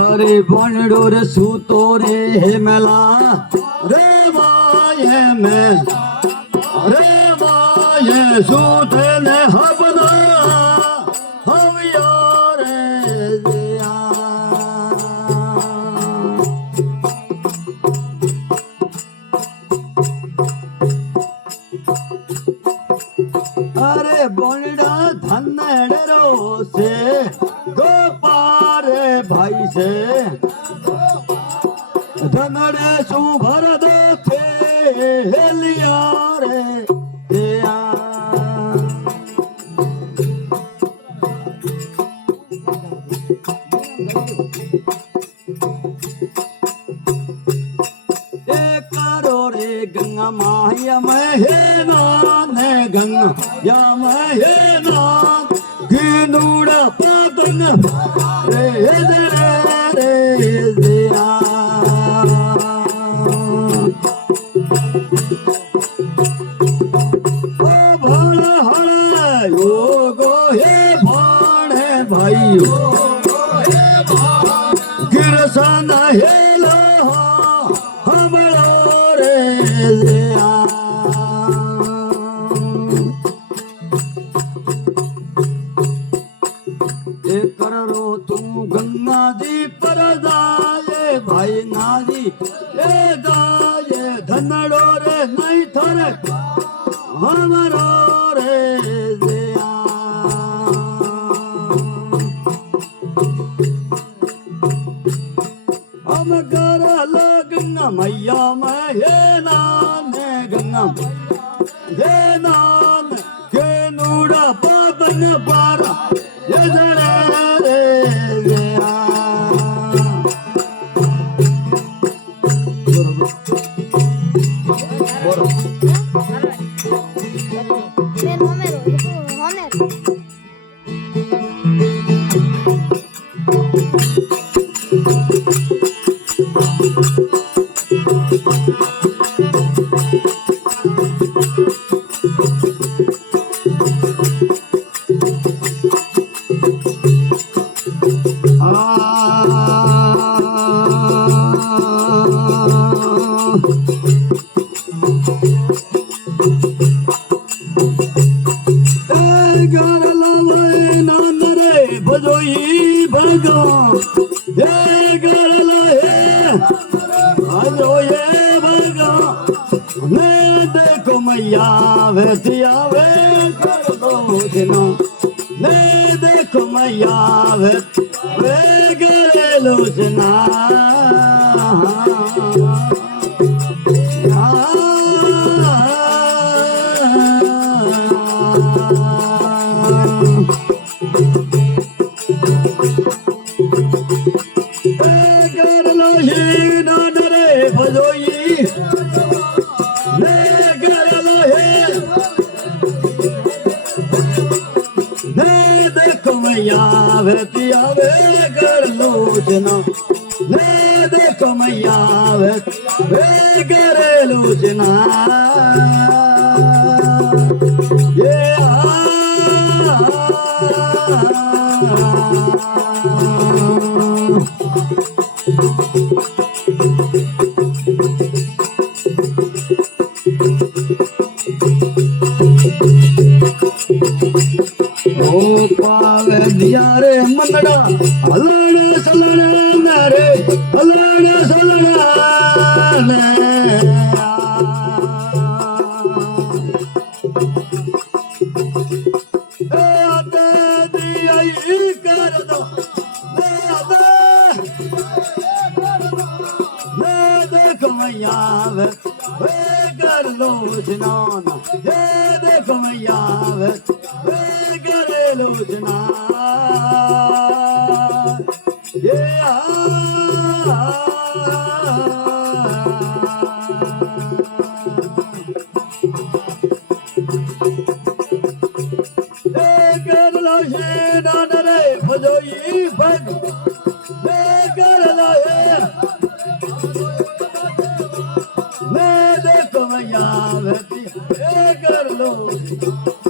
अरे बनडो रे सूतो रे हेमला रे माये में रे माये सूते ने हबना हविया रे दिया अरे बनडा धन्नेड़ो से गोपारे भाई से धनड़े सु भर दे हेलिया रे दिया करो रे गंगा माया में हे नान गंगा या मैं हे नान गिनूड़ा पतंग रे रे दिया ओ भला हला यो गो हे भाणे भाई गिरसन हेला हमला रे दिया करो तुम गंगा जी पर जाए भाई नारी ए जाए धनड़ो रे नहीं थरे हमरो रे दिया हम कर गंगा मैया में हे नान गंगा हे नान के नूड़ा पातन पारा ये બોલો મેન હોમેરો હોમેર देखो मैया वेती आवे कर दो दिनो ने देखो मैया वे करे लोचना कर लो ये ना डरे भजोई वेती आवे कर लोचना ने देखो मैया वे करे लोचना ये पावे दिया रे मनड़ा हलने सलने मेरे हलने सलने आते दिया कर दो ने देखो मैया वे कर लो जनाना ये देखो मैया वे करे लोचना ये कर लो ये नानरे भजोई भग कर लो ये मैं देखो मैया वेती कर लो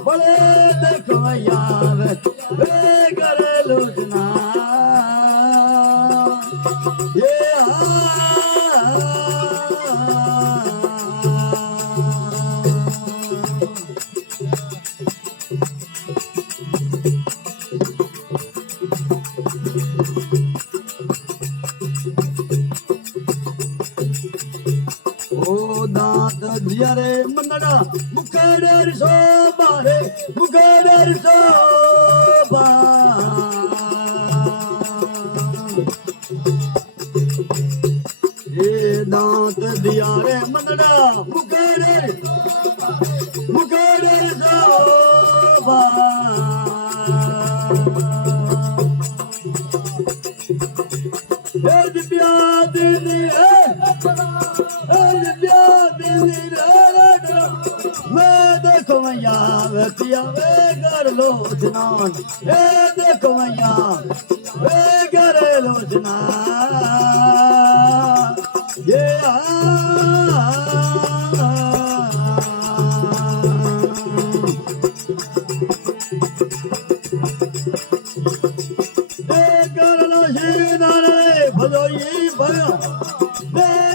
बोले देखो मैया वे करे लोचना ये ओ दाद दिया रे मनड़ा मुखड़ेर शोभा रे मुखड़ेर शोभा ये दांत दिया रे मनड़ा मुखड़ेर शोभा दिव्या दिली मैं देखो मैया वेती आवे कर लोचना ये देखो मैया वे करे लोचना ये कर लो ये नारे भजोई भया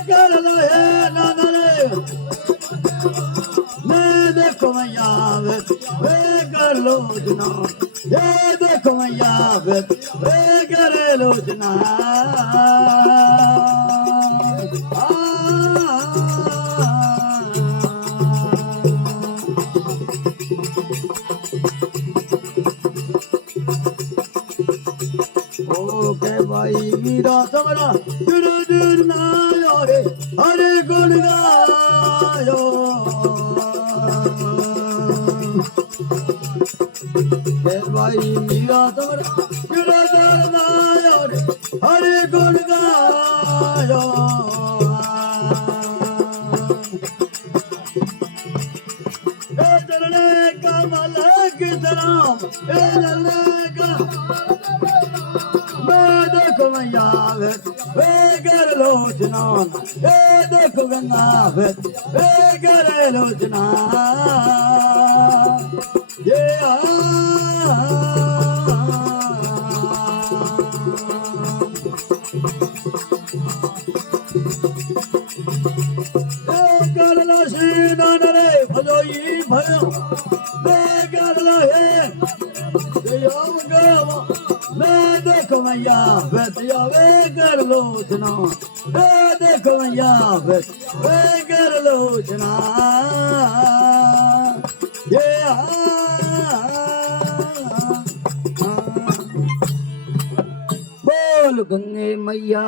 कर लो ये नारे देखो मैया वे कर लोचना ये देखो मैया वे करे लोचना ओके भाई मीरा समरा दूर ना रे हरे गुण गायो भाई मीरा समरा दूर ना रे हरे गुण गायो એ લલકા मैं देखो मैया वे कर लोचना ए देखो गंगा वे कर लोचना ये कर लो सीना रे भजोई भयो वे कर लो हे मैं देखो मैया वे कर लोचना मैं देखो मैया वे कर लोचना ये बोल गंगे मैया।